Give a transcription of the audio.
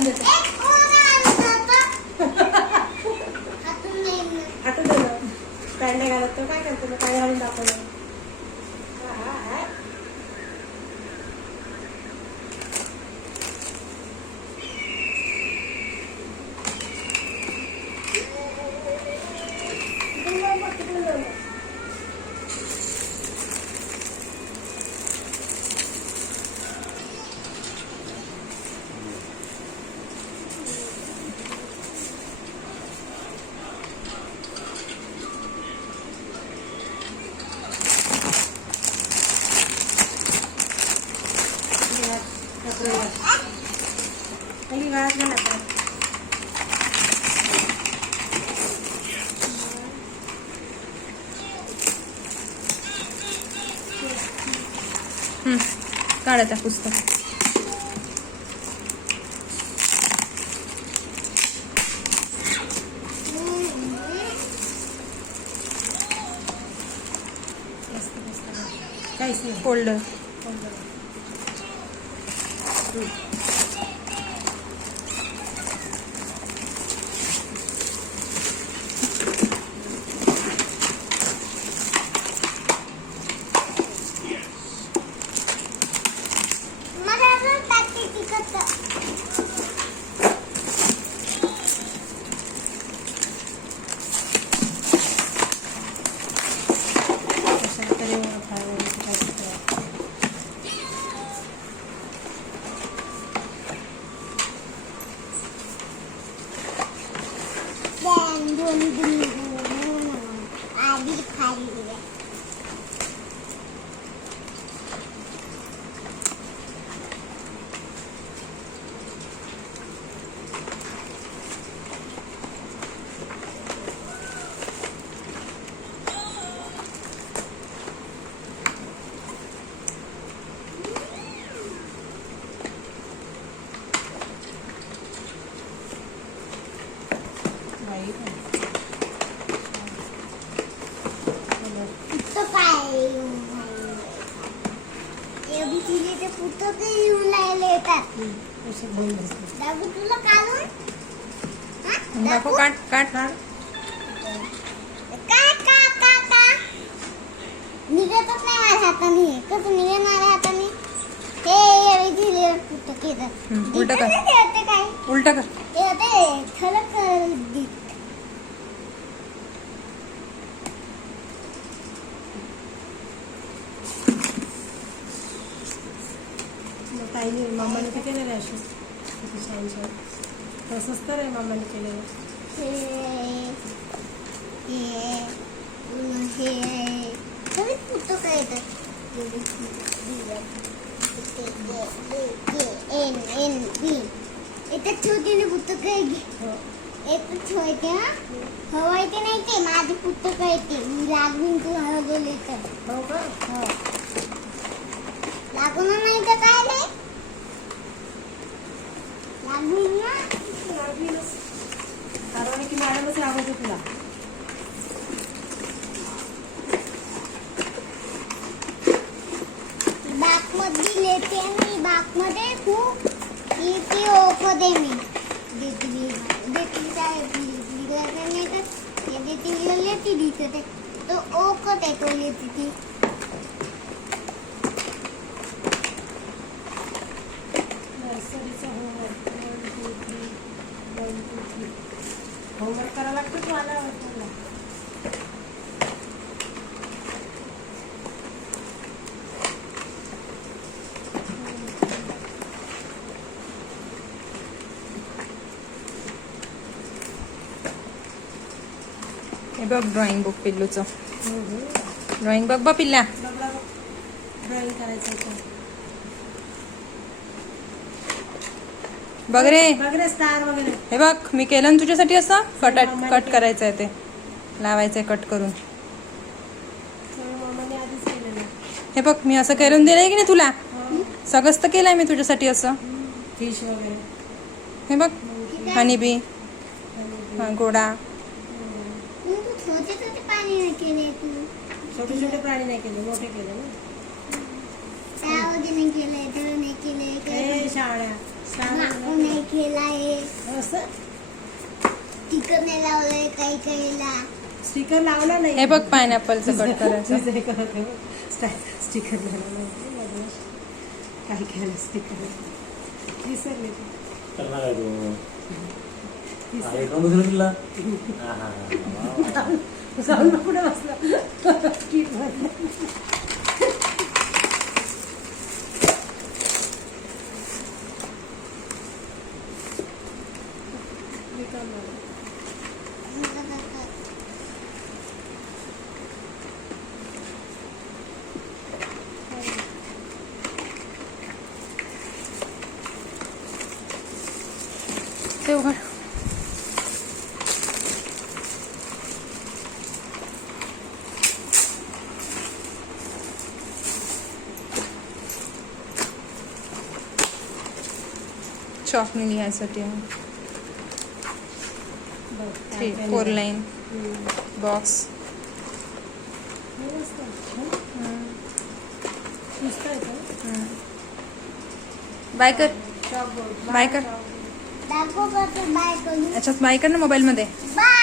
काढून देते. हातून दिलं पॅन्ट नाही घालत तो काय करतो, काय घालून दाखवलं. काढायचा पुस्तक. फोल्डर. नको काट काट निघतच नाही माझ्या हाताने. कसं निघेल माझ्या हाताने. हे दिले पुस्तक उलट कर. काय उलट कर. हे होते ठळक ताईने मम्माने ते केलेलं आहे अशी छान छान. तसंच तर आहे मम्माने केलेलं. हे पुस्तक येतात. याच्यात छोटी पुस्तक एक छोटे हवायचे नाही ते माझी पुस्तक येते. मी लागून तू हरवले तर हो का. हो लागून नाही तर काय नाही लागून ना कारण की मॅडमच लागत तुला. बागमध्ये लेते मी. बागमध्ये खूप ती ओळखते मी. लेती दिसते तो ओळखत आहे. तो लेती ती होमवर्क करायला लागतं तू आल्यावर. हे बघ ड्रॉइंग बुक पिल्लूचं. ड्रॉइंग बघ बा पिल्ला. ड्रॉइंग करायचं बघ रे. बघ रे स्टार वगैरे. हे बघ मी केलं ना तुझ्यासाठी असं. कट करायचं आहे ते. लावायचंय कट करून. मम्माने आधीच केलेलं. हे बघ मी असं करून दिलंय की नाही तुला. सगळंच तर केलंय मी तुझ्यासाठी असं. फिश वगैरे. हे बघ हनी बी गोडा. छोटे छोटे पाणी नाही केले तू. छोटे छोटे प्राणी नाही केले, मोठे केले ना. त्यामध्ये नाही केले, तर नाही केले, शाळ्या नाही केलाय. स्टिकर नाही लावलंय काही काहीला. स्टिकर लावला नाही. हे बघ पायनॅपलचं कट करायचं. तुझं हे करत आहे बघ. स्टिकर लावला नाही. काही केलं स्टिकर विसरले ते. करणार आहे तू विसरले. तुला जाऊन पुढे बसला कीट भरलं. ते उघड. चॉकने लिहायसाठी बघ, 4 लाईन बॉक्स. हे मस्त आहे. मस्त आहे का? बाय कर. चॉकबोर्ड. बाय कर. दाखव कसं बाय करू. याच्यात बाय कर ना मोबाईल मध्ये. बाय.